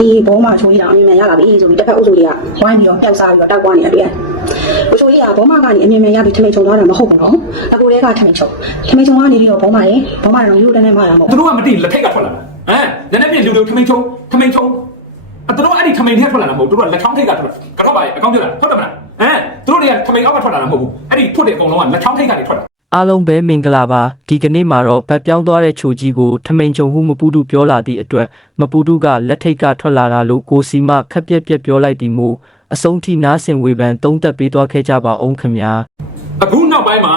ဒီဘောမှာချိုးရအောင်အမြင်မှန်ရလာပြီဆိုပြီးတစ်ဖက်အုပ်စုတွေကဝိုင်းပြီးတော့ပျောက်စားပြီးတော့တောက်သွားနေတာတွေ့ရတယ်။ကိုချိုးကြီးကဘောမှာကနေအမြင်မှန်ရပြီးထမိန်ချုံသွားတာမဟုတ်ဘူးနော်။အကိုတွေကထမိန်ချုံထမိန်ချုံကနေပြီးတော့ဘောမှာရေဘောမှာတော့ယူတန်းနေမှာတာမဟုတ်သူတို့ကမသိလက်ထိတ်ကထွက်လာတာဟမ်နည်းနည်းပြည့်လူလူထမိန်ချုံထမိန်ချုံအသူတို့အဲ့ဒီထမိန်ထဲထွက်လာတာမဟုတ်သူတို့ကလက်ချောင်းထိတ်ကထွက်လာကတော့ပါရဲ့အကောင့်ပြလာဟုတ်တယ်မလားဟမ်သူတို့တွေကထမိန်အောက်ကထွက်လာတာမဟုတ်ဘူးအဲ့ဒီထွက်တဲ့အကုန်လုံးကလက်ချောင်းထိတ်ကနေထွက်လာ အားလုံးပဲမင်္ဂလာပါဒီကနေ့မှာတော့ဗတ်ပြောင်းသွားတဲ့ချိုကြီးကိုထမိန်ချုံဟုမပူတူပြောလာသည့်အတွက်မပူတူကလက်ထိတ်ကထွက်လာတာလို့ကိုစီမခက်ပြက်ပြက်ပြောလိုက်သည်မို့အဆုံးထိနားဆင်ဝေဖန်သုံးသက်ပေးသွားခဲ့ကြပါအောင်ခင်ဗျာအခုနောက်ပိုင်းမှာ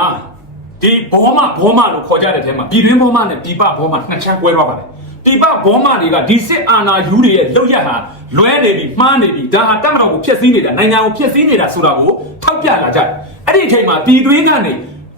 ဒီဘောမဘောမလို့ခေါ်ကြတဲ့ထဲမှာပြည်တွင်းဘောမနဲ့ပြည်ပဘောမနှစ်ချမ်းကွဲသွားပါတယ်ပြည်ပဘောမတွေကဒီစစ်အာဏာယူတွေရဲ့လောက်ရဟာလွဲနေပြီမှားနေပြီဒါဟာတက်မတော်ကိုဖျက်ဆီးနေတာနိုင်ငံကိုဖျက်ဆီးနေတာဆိုတာကိုထောက်ပြလာကြတယ်အဲ့ဒီအချိန်မှာပြည်တွင်းကနေ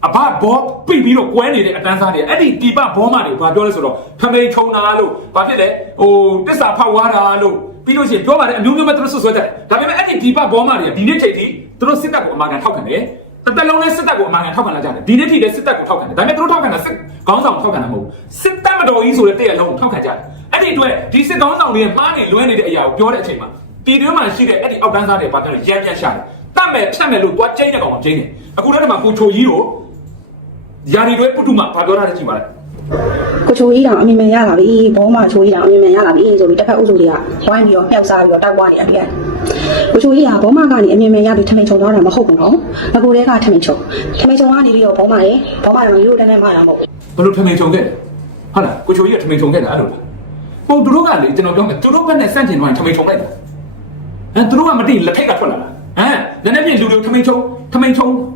အဘဘောပြိပြီးတော့ကွဲနေတဲ့အတန်းစားတွေအဲ့ဒီပြည်ပဘောမတွေဘာပြောလဲဆိုတော့ထမိန်ထုံတာလို့ဘာဖြစ်လဲဟိုတစ္ဆာဖောက်ဝါတာလို့ပြီးလို့ရှိရင်ပြောပါတယ်အမျိုးမျိုးပဲသူတို့ဆွဆွဲကြတယ်ဒါပေမဲ့အဲ့ဒီပြည်ပဘောမတွေကဒီနေ့ချိန်ထိသူတို့စစ်တပ်ကိုအမာခံထောက်ခံတယ်တသက်လုံးနဲ့စစ်တပ်ကိုအမှန်ကန်ထောက်ခံလာကြတယ်ဒီနေ့ထိလည်းစစ်တပ်ကိုထောက်ခံတယ်ဒါပေမဲ့သူတို့ထောက်ခံတာစစ်ခေါင်းဆောင်ထောက်ခံတာမဟုတ်ဘူးစစ်တပ်မတော်ကြီးဆိုတဲ့တည့်ရလုံးကိုထောက်ခံကြတယ်အဲ့ဒီအတွက်ဒီစစ်ခေါင်းဆောင်တွေရဲ့မှားနေလွဲနေတဲ့အရာကိုပြောတဲ့အချိန်မှာပြည်တွင်းမှာရှိတဲ့အဲ့ဒီအောက်တန်းစားတွေဘာပြောလဲရမ်းရမ်းရှာတယ်တတ်မဲ့ဖြတ်မဲ့လို့သွားကျိန်းတဲ့ကောင်မှကျိန်းတယ်အခုလည်းဒီမှာကိုချိုကြီးကို ယာရီတွေပုထုမှဘာပြောတာလဲကြည့်ပါလားကိုချိုးကြီးတော့အမြင်မှန်ရလာပြီဘောမှာချိုးကြီးတော့အမြင်မှန်ရလာပြီဆိုပြီးတစ်ဖက်အုပ်စုတွေကဝိုင်းပြီးတော့ပျောက်စားပြီးတော့တောက်သွားနေတာတွေ့ရတယ်။ကိုချိုးကြီးကဘောမှာကနေအမြင်မှန်ရပြီးထမိန်ချုံသွားတာမဟုတ်ဘူးနော်။အကိုတွေကထမိန်ချုံထမိန်ချုံကနေပြီးတော့ဘောမှာရေဘောမှာတော့ယူတန်းနေမှာတာမဟုတ်ဘူး။ဘယ်လိုထမိန်ချုံခဲ့လဲဟုတ်လားကိုချိုကြီးကထမိန်ချုံခဲ့တာအဲ့လိုလားဟုတ်သူတို့ကလေကျွန်တော်ပြောမယ်သူတို့ဘက်နဲ့စန့်ကျင်သွားရင်ထမိန်ချုံလိုက်တာဟမ်သူတို့ကမသိလက်ထိတ်ကထွက်လာတာဟမ်နည်းနည်းပြည့်လူလူထမိန်ချုံထမိန်ချုံအ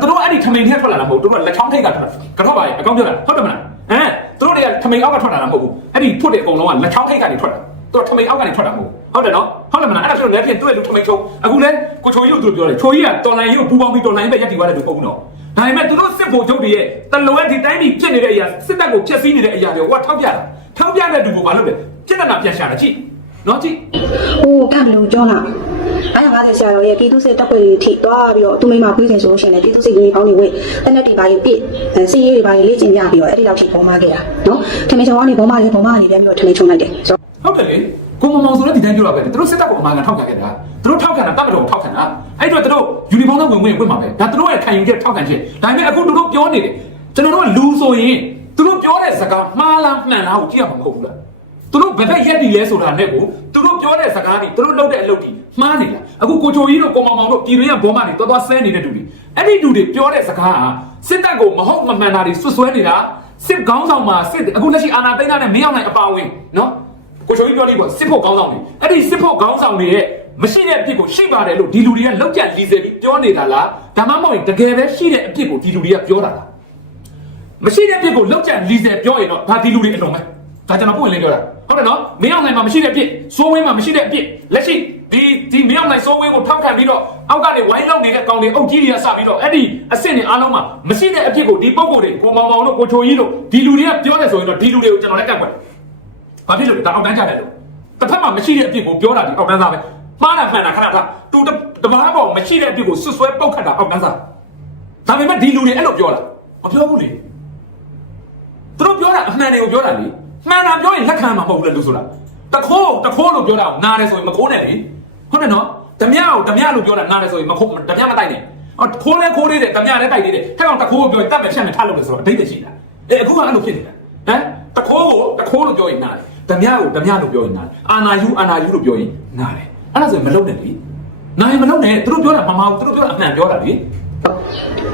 သူတို့အဲ့ဒီထမိန်ထဲထွက်လာတာမဟုတ်သူတို့ကလက်ချောင်းထိတ်ကထွက်လာကတော့ပါရဲ့အကောင့်ပြောတာဟုတ်တယ်မလားဟမ်သူတို့တွေကထမိန်အောက်ကထွက်လာတာမဟုတ်ဘူးအဲ့ဒီဖွတ်တဲ့အကုန်လုံးကလက်ချောင်းထိတ်ကနေထွက်လာသူတို့ထမိန်အောက်ကနေထွက်လာမဟုတ်ဟုတ်တယ်နော်ဟုတ်တယ်မလားအဲ့ဒါဆိုတော့လည်းပြင်သူ့ရဲ့လူထမိန်ချုံအခုလဲကိုချိုကြီးတို့သူတို့ပြောတယ်ချိုကြီးကတော်လိုင်းကြီးကိုပူပေါင်းပြီးတော်လိုင်းပဲရက်တီသွားတယ်သူပုံဘူးနော်ဒါပေမဲ့သူတို့စစ်ဗိုလ်ချုပ်တွေရဲ့တလွဲဒီတိုင်းပြည်ဖြစ်နေတဲ့အရာစစ်တပ်ကိုဖျက်ဆီးနေတဲ့အရာတွေကိုကထောက်ပြတာထောက်ပြတဲ့သူကဘာလုပ်လဲပြဿနာပြန်ရှာတာကြည့် နော်ကြည့်ဟိုကံလို့ကြောလာ950ဆရာတော်ရဲ့ပြည်သူစစ်တပ်ဖွဲ့တွေထိသွားပြီးတော့သူမိမပြီးစဉ်ဆိုလို့ရှိရင်လည်းပြည်သူစစ်ယူနီဖောင်းတွေဝတ်တနက်တွေပါရေးပြည့်စီးရေးတွေပါရေးလေ့ကျင့်ပြပြီးတော့အဲ့ဒီလောက်ထိပုံမခဲ့တာနော်ထမင်းချုံကနေပုံမလေးပုံမလေးပြန်ပြီးတော့ထမင်းချုံလိုက်တယ်ဆိုဟုတ်တယ်လေကိုမမောင်ဆိုလည်းဒီတိုင်းပြောတာပဲသူတို့စစ်တပ်ကိုအမှန်ကန်ထောက်ခံခဲ့တာသူတို့ထောက်ခံတာတပ်မတော်ကိုထောက်ခံတာအဲ့တော့သူတို့ယူနီဖောင်းနဲ့ဝင်ဝင်ဝင်မှာပဲဒါသူတို့ရဲ့ခံယူချက်ထောက်ခံချက်ဒါပေမဲ့အခုသူတို့ပြောနေတယ်ကျွန်တော်တို့ကလူဆိုရင်သူတို့ပြောတဲ့စကားမှားလားမှန်လားကိုကြည့်ရမှာမဟုတ်ဘူးလား သူတို့ဘယ်ဘက်ရက်တည်လဲဆိုတာနဲ့ကိုသူတို့ပြောတဲ့စကားတွေသူတို့လုပ်တဲ့အလုပ်တွေမှားနေလားအခုကိုချိုကြီးတို့ကိုမောင်မောင်တို့ပြည်တွင်းကဘောမတွေတော်တော်ဆဲနေတဲ့တူတွေအဲ့ဒီတူတွေပြောတဲ့စကားဟာစစ်တပ်ကိုမဟုတ်မမှန်တာတွေဆွဆွဲနေတာစစ်ကောင်းဆောင်မှာစစ်အခုလက်ရှိအာဏာသိမ်းတာနဲ့မင်းအောင်နိုင်အပါဝင်နော်ကိုချိုကြီးပြောလိမ့်ပေါ့စစ်ဖို့ခေါင်းဆောင်တွေအဲ့ဒီစစ်ဖို့ခေါင်းဆောင်တွေရဲ့မရှိတဲ့အပြစ်ကိုရှိပါတယ်လို့ဒီလူတွေကလောက်ကြလီစေပြီးပြောနေတာလားဒါမှမဟုတ်ရင်တကယ်ပဲရှိတဲ့အပြစ်ကိုဒီလူတွေကပြောတာလားမရှိတဲ့အပြစ်ကိုလောက်ကြလီစေပြောရင်တော့ဒါဒီလူတွေအလုံးပဲဒါကျွန်တော်ပွင့်လင်းပြောတာ ဟုတ်တယ်နော်မင်းအောင်နိုင်မှာမရှိတဲ့အပြစ်စိုးဝင်းမှာမရှိတဲ့အပြစ်လက်ရှိဒီဒီမင်းအောင်နိုင်စိုးဝင်းကိုထောက်ခံပြီးတော့အောက်ကနေဝိုင်းလောက်နေတဲ့ကောင်တွေအုပ်ကြီးတွေကစပြီးတော့အဲ့ဒီအစ်စ်တွေအားလုံးမှာမရှိတဲ့အပြစ်ကိုဒီပုံကိုယ်တွေကိုမောင်မောင်တို့ကိုချိုကြီးတို့ဒီလူတွေကပြောတယ်ဆိုရင်တော့ဒီလူတွေကိုကျွန်တော်လည်းကန့်ကွက်တယ်ဘာဖြစ်လို့လဲဒါအောက်တန်းကြတယ်လို့တစ်ဖက်မှာမရှိတဲ့အပြစ်ကိုပြောတာဒီအောက်တန်းစားပဲမှားတာမှန်တာခဏခဏတူတမားပေါ်မရှိတဲ့အပြစ်ကိုဆွဆွဲပုတ်ခတ်တာအောက်တန်းစားဒါပေမဲ့ဒီလူတွေအဲ့လိုပြောတာမပြောဘူးလေသူတို့ပြောတာအမှန်တွေကိုပြောတာလေ မှန်တာပြောရင်လက်ခံမှာမဟုတ်ဘူးလေလူဆိုတာတခိုးတခိုးလို့ပြောတာကိုနားတယ်ဆိုရင်မခိုးနဲ့လေဟုတ်တယ်နော်ဓမြကိုဓမြလို့ပြောတာနားတယ်ဆိုရင်မခိုးဓမြမတိုက်နဲ့အော်ခိုးလဲခိုးလေးတယ်ဓမြလည်းတိုက်သေးတယ်ထက်အောင်တခိုးကိုပြောရင်တတ်မယ်ဖြတ်မယ်ထားလို့လေဆိုတော့အတိတ်တရှိတာအဲအခုကအဲ့လိုဖြစ်နေတာဟမ်တခိုးကိုတခိုးလို့ပြောရင်နားတယ်ဓမြကိုဓမြလို့ပြောရင်နားတယ်အာနာယူအာနာယူလို့ပြောရင်နားတယ်အဲ့ဒါဆိုရင်မလုံနဲ့လေနားရင်မလုံနဲ့သူတို့ပြောတာမမှားဘူးသူတို့ပြောတာအမှန်ပြောတာလေ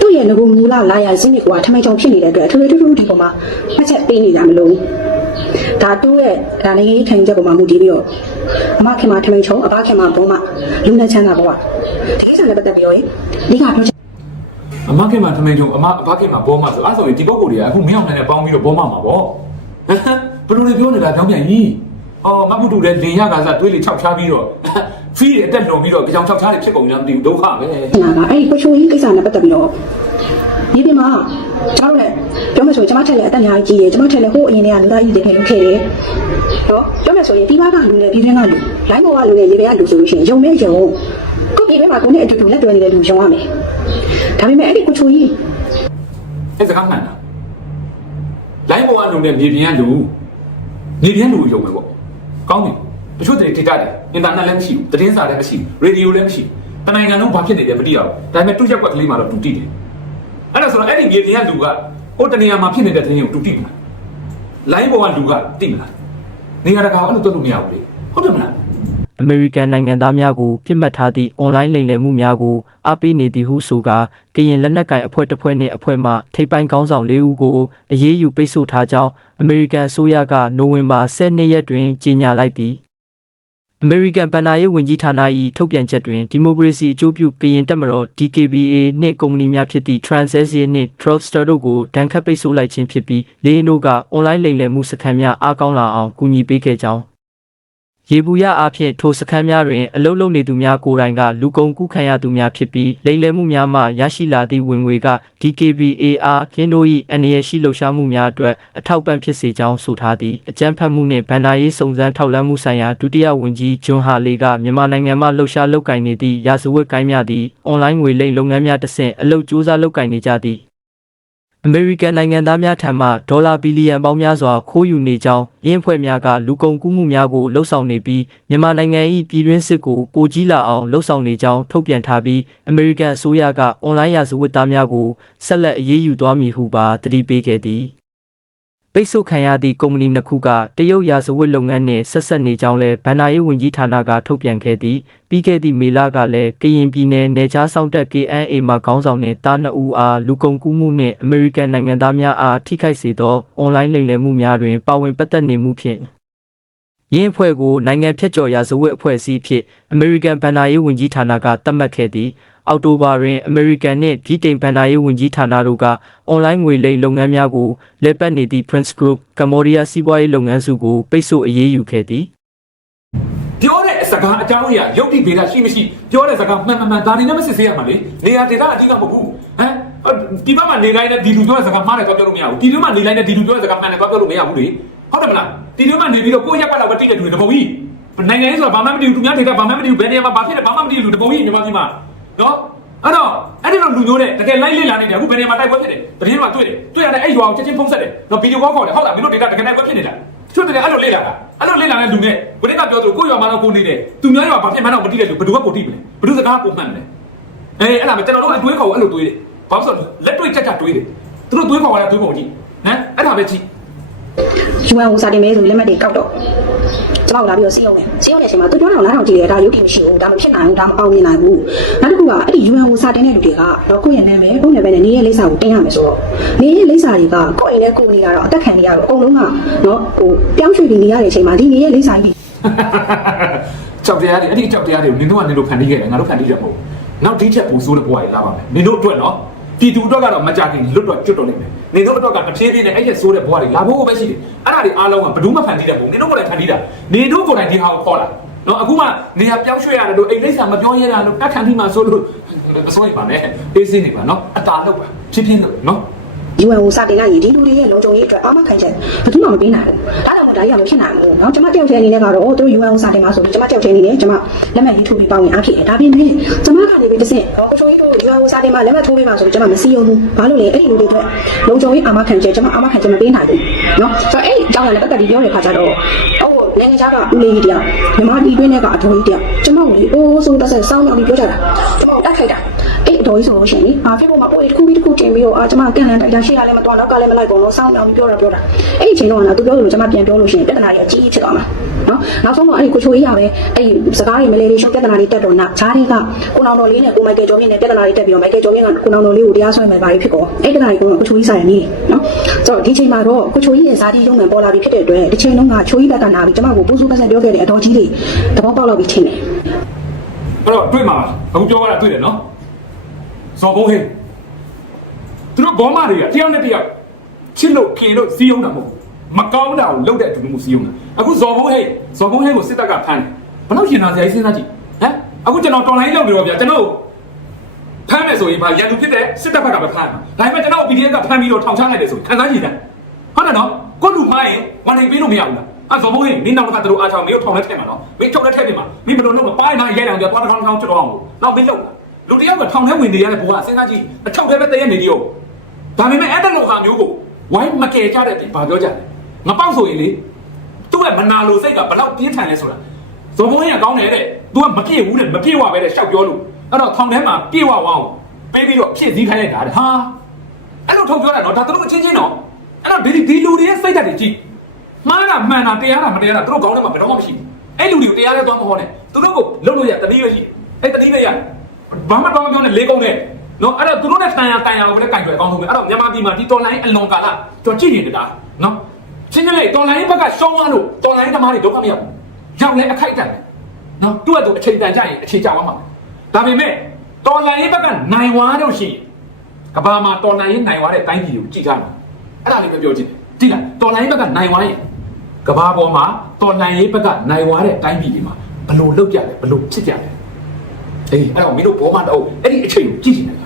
သူ့ရဲ့ငကိုမူလာလာရစင်းမြစ်ကထမိန်ချုံဖြစ်နေတဲ့အတွက်ထွေထွေထူးထူးဒီပေါ်မှာဖက်ချက်ပေးနေတာမလို့ ဒါတူရဲ့ဒါနေရေးခံချက်ပေါ်မှာမူတည်ပြီးတော့အမခင်မှာထမိန်ချုံအဘခင်မှာဘုံမှာလူနဲ့ချမ်းသာဘဝဒီကိစ္စနဲ့ပတ်သက်ပြီးတော့ဒီကပြောချင်အမခင်မှာထမင်းချုံအမအဘခင်မှာဘောမဆိုအဲ့ဆိုရင်ဒီပုဂ္ဂိုလ်တွေကအခုမင်းအောင်နိုင်နဲ့ပေါင်းပြီးတော့ဘောမမှာပေါ့ဟမ်ဘယ်လိုလဲပြောနေတာကြောင်းပြန်ကြီးအော်မဘူးတူတဲ့လင်ရကစားတွေးလေခြောက်ချားပြီးတော့ ဖီးရအတက်လွန်ပြီးတော့ကြောင်ခြောက်ချားတွေဖြစ်ကုန်နေတာမသိဘူးဒုက္ခပဲတာကအဲ့ဒီကိုချိုကြီးကိစ္စနဲ့ပတ်သက်ပြီးတော့ဒီပြင်မှာကျွန်တော်တို့လည်းပြောမယ်ဆိုရင်ကျွန်မထက်လည်းအသက်များကြီးတယ်ကျွန်မထက်လည်းဟိုးအရင်ကလူသားကြီးတွေခင်လို့ခဲ့တယ်နော်ပြောမယ်ဆိုရင်ဒီဘက်ကလူနဲ့ဒီဘက်ကလူလိုင်းပေါ်ကလူနဲ့ရေဘက်ကလူဆိုလို့ရှိရင်ယုံမဲယုံကိုဒီဘက်မှာကိုနဲ့အတူတူလက်တွဲနေတဲ့လူယုံရမယ်ဒါပေမဲ့အဲ့ဒီကိုချိုကြီးအဲ့စကားမှန်တာလိုင်းပေါ်ကလူနဲ့မြေပြင်ကလူမြေပြင်လူကိုယုံမယ်ပေါ့ကောင်းပြီတချို့တွေဒေတာတွေအင်တာနက်လည်းမရှိဘူးသတင်းစာလည်းမရှိဘူးရေဒီယိုလည်းမရှိဘူးတနိုင်ငံလုံးဘာဖြစ်နေလဲမသိရဘူးဒါပေမဲ့တူရက်ကွက်ကလေးမှာတော့တူတိတယ်အဲ့ဒါဆိုတော့အဲ့ဒီမြေပြင်ကလူကဟိုတနေရာမှာဖြစ်နေတဲ့သတင်းကိုတူတိမလားလိုင်းပေါ်ကလူကတိမလားနေရာတကာအဲ့လိုတွက်လို့မရဘူးလေဟုတ်တယ်မလားအမေရိကန်နိုင်ငံသားများကိုပြစ်မှတ်ထားသည့်အွန်လိုင်းလိမ်လည်မှုများကိုအားပေးနေသည်ဟုဆိုကာကရင်လက်နက်ကိုင်အဖွဲ့တစ်ဖွဲ့နှင့်အဖွဲ့မှထိပ်ပိုင်းခေါင်းဆောင်၄ဦးကိုအရေးယူပိတ်ဆို့ထားကြောင်းအမေရိကန်အစိုးရကနိုဝင်ဘာ12ရက်တွင်ကြေညာလိုက်သည် အမေရိကန်ဗန်နာရေးဝန်ကြီးဌာန၏ထုတ်ပြန်ချက်တွင်ဒီမိုကရေစီအကျိုးပြုကရင်တပ်မတော် DKBA နှင့်ကုမ္ပဏီများဖြစ်သည့် Transasian နှင့် Tropster တို့ကိုဒဏ်ခတ်ပိတ်ဆို့လိုက်ခြင်းဖြစ်ပြီးလေးရင်းတို့ကအွန်လိုင်းလိမ်လည်မှုစခန်းများအားကောင်းလာအောင်ကူညီပေးခဲ့ကြောင်း ရေဘူးရအားဖြင့်ထိုစခန်းများတွင်အလုလုနေသူများကိုယ်တိုင်ကလူကုန်ကူးခံရသူများဖြစ်ပြီးလိမ်လည်မှုများမှရရှိလာသည့်ဝင်ငွေက DKBAR ကင်းတို့၏အနေရရှိလှုပ်ရှားမှုများအတွက်အထောက်ပံ့ဖြစ်စေကြောင်းဆိုထားသည်အကြမ်းဖက်မှုနှင့်ဗန်ဒါရေးစုံစမ်းထောက်လှမ်းမှုဆိုင်ရာဒုတိယဝန်ကြီးဂျွန်ဟာလီကမြန်မာနိုင်ငံမှလှုပ်ရှားလုပ်ကိုင်နေသည့်ရာဇဝတ်ကိုင်းများသည်အွန်လိုင်းငွေလိမ်လုပ်ငန်းများတစ်ဆင့်အလုပ်ကြိုးစားလုပ်ကိုင်နေကြသည် အမေရိကန်နိုင်ငံသားများထံမှဒေါ်လာဘီလီယံပေါင်းများစွာခိုးယူနေကြောင်းရင်းဖွဲ့များကလူကုန်ကူးမှုများကိုလှုံ့ဆော်နေပြီးမြန်မာနိုင်ငံ၏ပြည်တွင်းစစ်ကိုပိုကြီးလာအောင်လှုံ့ဆော်နေကြောင်းထုတ်ပြန်ထားပြီးအမေရိကန်အစိုးရကအွန်လိုင်းရာဇဝတ်သားများကိုဆက်လက်အရေးယူသွားမည်ဟုပါတတိပေးခဲ့သည် ပိတ်ဆို့ခံရသည့်ကုမ္ပဏီနှစ်ခုကတရုတ်ရာဇဝတ်လုပ်ငန်းနှင့်ဆက်ဆက်နေကြောင်းလည်းဗန်နာရေးဝန်ကြီးဌာနကထုတ်ပြန်ခဲ့သည်ပြီးခဲ့သည့်မေလကလည်းကရင်ပြည်နယ်နယ်ခြားစောင့်တပ် KNA မှခေါင်းဆောင်နှင့်တားနှစ်ဦးအားလူကုန်ကူးမှုနှင့်အမေရိကန်နိုင်ငံသားများအားထိခိုက်စေသောအွန်လိုင်းလိမ်လည်မှုများတွင်ပါဝင်ပတ်သက်နေမှုဖြင့်ရင်းအဖွဲ့ကိုနိုင်ငံဖြတ်ကျော်ရာဇဝတ်အဖွဲ့အစည်းဖြင့်အမေရိကန်ဗန်နာရေးဝန်ကြီးဌာနကသတ်မှတ်ခဲ့သည် အောက်တိုဘာတွင်အမေရိကန်နှင့်ဗြိတိန်ဗန်နာရေးဝန်ကြီးဌာနတို့ကအွန်လိုင်းငွေလိမ်လုပ်ငန်းများကိုလက်ပတ်နေသည့် Prince Group ကမ္ဘောဒီးယားစီးပွားရေးလုပ်ငန်းစုကိုပိတ်ဆို့အရေးယူခဲ့သည်ပြောတဲ့စကားအကြောင်းအရာရုပ်တိဗေဒရှိမရှိပြောတဲ့စကားမှန်မှန်မှန်ဒါနေနဲ့မစစ်ဆေးရမှာလေနေရာဒေတာအကြီးကမဟုတ်ဘူးဟမ်ဒီဘက်မှာနေလိုက်တဲ့ဒီလူပြောတဲ့စကားမှားတယ်တော့ပြောလို့မရဘူးဒီလူမှနေလိုက်တဲ့ဒီလူပြောတဲ့စကားမှန်တယ်တော့ပြောလို့မရဘူးလေဟုတ်တယ်မလားဒီလူမှနေပြီးတော့ကိုယ့်ရက်ကွက်တော့မတိတဲ့လူတွေတပုံကြီးနိုင်ငံရေးဆိုတာဘာမှမတည်ဘူးသူများဒေတာဘာမှမတည်ဘူးဘယ်နေရာမှာဘာဖြစ်လဲဘာမှမတည်ဘူးလူတပုံကြီးမြန်မာပြည်မှာ နော်အဲ့တော့အဲ့ဒီလိုလူမျိုးတဲ့တကယ်လိုက်လေ့လာနေတယ်အခုဘယ်နေရာမှာတိုက်ပွဲဖြစ်တယ်တကယ်မှာတွေ့တယ်တွေ့ရတဲ့အဲ့ရွာကိုချက်ချင်းဖုံးဆက်တယ်နော်ဗီဒီယိုကောခေါ်တယ်ဟုတ်လားမင်းတို့ဒေတာတကယ်တိုက်ပွဲဖြစ်နေတာချွတ်တယ်အဲ့လိုလေ့လာတာအဲ့လိုလေ့လာတဲ့လူနဲ့ဘယ်နည်းကပြောသလိုကိုယ့်ရွာမှာတော့ကိုနေတယ်သူများရွာဘာဖြစ်မှန်းတော့မသိတဲ့လူဘယ်သူကကိုတိမလဲဘယ်သူစကားကိုမှန်တယ်အေးအဲ့ဒါပဲကျွန်တော်တို့အတွေးခေါ်အဲ့လိုတွေးတယ်ဘာလို့ဆိုလက်တွေ့ကြကြတွေးတယ်သူတို့တွေးခေါ်ရတဲ့တွေးပုံကြီးဟမ်အဲ့ဒါပဲကြည့် UN ကိုစာတင်မဲဆိုလက်မှတ်တွေကောက်တော့ကျမတို့လာပြီးတော့စီးအောင်တယ်စီးအောင်တဲ့အချိန်မှာသူပြောတာကိုနားထောင်ကြည့်တယ်ဒါရုပ်တည်မရှိဘူးဒါမဖြစ်နိုင်ဘူးဒါမအောင်မြင်နိုင်ဘူးနောက်တစ်ခုကအဲ့ဒီ UN ကိုစာတင်တဲ့လူတွေကတော့ကိုယ့်ရဲ့နာမည်ကိုယ့်နာမည်နဲ့နေရဲ့လိပ်စာကိုတင်ရမယ်ဆိုတော့နေရဲ့လိပ်စာတွေကကိုယ့်အိမ်နဲ့ကိုယ်နေရတော့အသက်ခံနေရတော့အကုန်လုံးကနော်ဟိုပြောင်းရွှေ့ပြီးနေရတဲ့အချိန်မှာဒီနေရဲ့လိပ်စာကြီးကြောက်တရားတွေအဲ့ဒီကြောက်တရားတွေကိုနင်တို့ကနင်တို့ဖန်တီးခဲ့တယ်ငါတို့ဖန်တီးတယ်မဟုတ်ဘူးနောက်ဒီချက်ပူဆိုးတဲ့ဘဝကြီးလာပါမယ်နင်တို့အတွက်နော် ပြည်သူအတွက်ကတော့မကြခင်လွတ်တော့ကျွတ်တော့နေမယ်နင်တို့အတွက်ကတစ်ဖြည်းဖြည်းနဲ့အဲ့ဒီဆိုးတဲ့ဘဝတွေလာဖို့ပဲရှိတယ်အဲ့ဒါတွေအားလုံးကဘယ်သူမှဖန်တီးတယ်မဟုတ်နင်တို့ကိုယ်တိုင်ဖန်တီးတာနင်တို့ကိုယ်တိုင်ဒီဟာကိုခေါ်လာနော်အခုမှနေရာပြောင်းရွှေ့ရတယ်လို့အိမ်လိပ်စာမပြောရတာလို့တက်ခံပြီးမှဆိုလို့အစိုးရပါနဲ့အေးစင်းနေပါနော်အတာလောက်ပါဖြည်းဖြည်းလို့နော် UN ကိုစတင်လိုက်ရင်ဒီလူတွေရဲ့လုံခြုံရေးအတွက်အားမခံချက်ဘယ်သူမှမပေးနိုင်ဘူး။ဒါကြောင့်မို့ဒါကြီးကမဖြစ်နိုင်ဘူး။နော်ကျွန်မတယောက်တည်းအနေနဲ့ကတော့သူတို့ UN ကိုစတင်မှာဆိုပြီးကျွန်မတယောက်တည်းအနေနဲ့ကျွန်မလက်မှတ်ရေးထိုးပြီးပေါင်းရင်အားဖြစ်တယ်။ဒါပြင်မဲ့ကျွန်မကနေပြီးတစ်ဆင့်ဟောကိုချိုးကြီးတို့ UN ကိုစတင်မှာလက်မှတ်ထိုးပေးမှာဆိုပြီးကျွန်မမစီရုံဘူး။ဘာလို့လဲအဲ့ဒီလူတွေအတွက်လုံခြုံရေးအားမခံချက်ကျွန်မအားမခံချက်မပေးနိုင်ဘူး။နော်ဆိုတော့အဲ့ဒီအကြောင်းအရာနဲ့ပတ်သက်ပြီးပြောတဲ့ခါကျတော့ဟိုနိုင်ငံခြားကဦးလေးကြီးတယောက်မြမတီတွင်းထဲကအတော်ကြီးတယောက်ကျွန်မကိုလေအိုးဆိုတက်ဆက်စောင်းရောက်ပြီးပြောကြတာ။ကျွန်မတိုက်ခိုက်တာ။အဲ့အတော်ကြီးဆိုလို့ရှိရင်လေအာဖေ့ဘုတ်မှာပို့လေးတစ်ခုပြီးတစ်ခုတင်ပြီးတော့အာကျွန်မကန်လန်တိုက်ရရှေ့ကလည်းမတော်နောက်ကလည်းမလိုက်ကုန်လို့စောင်းရောက်ပြီးပြောတာပြောတာအဲ့ဒီအချိန်တော့ကသူပြောလို့ကျွန်မပြန်ပြောလို့ရှိရင်ပြဿနာကြီးအကြီးကြီးဖြစ်သွားမှာနော်နောက်ဆုံးတော့အဲ့ဒီကိုချိုကြီးရပဲအဲ့ဒီစကားတွေမလဲလေးရှုံးပြဿနာတွေတက်တော့နောက်ဈားတွေကကိုနောင်တော်လေးနဲ့ကိုမိုက်ကယ်ကျော်မြင့်နဲ့ပြဿနာတွေတက်ပြီးတော့မိုက်ကယ်ကျော်မြင့်ကကိုနောင်တော်လေးကိုတရားစွဲမယ်ပါဖြစ်ကုန်အဲ့ဒီပြဿနာတွေကိုကိုချိုကြီးဆိုင်ရနေတယ်နော်ဆိုတော့ဒီချိန်မှာတော့ကိုချိုကြီးရဲ့ဇာတိရုံးမှန်ပေါ်လာပြီဖြစ်တဲ့အတွက်ဒီချိန်လုံးကချိုကြီးဘက်ကနာပြီးကျွန်မကိုပူဆူပတ်ဆက်ပြောခဲ့တဲ့အတော်ကြီးတွေသဘောပေါက်တော့ပြီးထင်တယ်အဲ့တော့တွေ့မှာအခုပြောရတာတွေ့တယ်နော်ဇော်ဘုံဟင်း သူတို့ဘောမတွေကတယောက်နဲ့တယောက်ချစ်လို့ခင်လို့စီးအောင်တာမဟုတ်မကောင်းတာကိုလုပ်တဲ့အတူတူမျိုးစီးအောင်တာအခုဇော်ဘုံဟင်းဇော်ဘုံဟင်းကိုစစ်တပ်ကဖမ်းတယ်ဘယ်တော့ရှင်နာစရာကြီးစဉ်းစားကြည့်ဟမ်အခုကျွန်တော်တော်လိုင်းလုပ်နေတော့ဗျာကျွန်တော်ဖမ်းမယ်ဆိုရင်ဗာရန်သူဖြစ်တဲ့စစ်တပ်ဘက်ကပဲဖမ်းမှာဒါပေမဲ့ကျွန်တော် PDF ကဖမ်းပြီးတော့ထောင်ချလိုက်တယ်ဆိုခံစားကြည့်တယ်ဟုတ်တယ်နော်ကိုလူမိုင်းဝန်နေပေးလို့မရဘူးလားအဲ့ဇော်ဘုံဟင်းမင်းနောက်တစ်ခါတို့အားချောင်းမင်းတို့ထောင်လက်ထက်မှာနော်မင်းထောင်လက်ထက်ပြင်မှာမင်းဘယ်လိုလုပ်မလဲပိုင်းနိုင်ရိုက်တယ်ကြာသွားတစ်ခေါက်တစ်ခေါက်ချွတ်တော့အောင်နောက်မင်းလုပ်လူတယောက်ကထောင်ထဲဝင်နေရတဲ့ဘဝစဉ်းစားကြည့်အထောက်ထဲပဲတည့်ရနေကြရော ဒါပေမဲ့အဲ့တဲ့လိုဟာမျိုးကိုဝိုင်းမကယ်ကြတဲ့ပြင်ဘာပြောကြလဲငါပေါ့ဆိုရင်လေသူ့ရဲ့မနာလိုစိတ်ကဘလောက်ပြင်းထန်လဲဆိုတာဇော်ဘုံကြီးကကောင်းတယ်တဲ့ तू ကမပြည့်ဘူးတဲ့မပြည့်ဝပဲတဲ့ရှောက်ပြောလို့အဲ့တော့ထောင်ထဲမှာပြည့်ဝဝအောင်ပေးပြီးတော့ဖြစ်စည်းခိုင်းလိုက်တာတဲ့ဟာအဲ့လိုထုတ်ပြောတာနော်ဒါသူတို့အချင်းချင်းနော်အဲ့တော့ဒီဒီလူတွေရဲ့စိတ်ဓာတ်တွေကြည့်မှားတာမှန်တာတရားတာမတရားတာသူတို့ကောင်းတယ်မှာဘယ်တော့မှမရှိဘူးအဲ့လူတွေကိုတရားလဲသွားမဟောနဲ့သူတို့ကိုလှုပ်လို့ရတတိယရှိအဲ့တတိယရဘာမှတော့မပြောနဲ့လေးကုန်းနဲ့ နော်အဲ့တော့သူတို့နဲ့တန်ရာတန်ရာကိုလည်းကင်ကြွယ်ကောင်းဆုံးပဲအဲ့တော့မြန်မာပြည်မှာဒီတော်လိုင်းအလွန်ကာလကျွန်တော်ကြည့်နေတယ်ဒါနော်ချင်းချင်းလေးတော်လိုင်းဘက်ကရှောင်းသွားလို့တော်လိုင်းသမားတွေဒုက္ခမရောက်ဘူးရောက်လဲအခိုက်အတန့်ပဲနော်သူ့ကသူအချိန်တန်ကြရင်အခြေချသွားမှာဒါပေမဲ့တော်လိုင်းဘက်ကနိုင်ဝါတော့ရှိရင်ကဘာမှာတော်လိုင်းနိုင်ဝါတဲ့တိုင်းပြည်ကိုကြည့်ကြမှာအဲ့ဒါလေးပဲပြောချင်တယ်ကြည့်လားတော်လိုင်းဘက်ကနိုင်ဝါရင်ကဘာပေါ်မှာတော်လိုင်းဘက်ကနိုင်ဝါတဲ့တိုင်းပြည်တွေမှာဘလို့လောက်ကြလဲဘလို့ဖြစ်ကြလဲအေးအဲ့တော့မင်းတို့ဘောမတော့အဲ့ဒီအချိန်ကိုကြည့်နေတယ်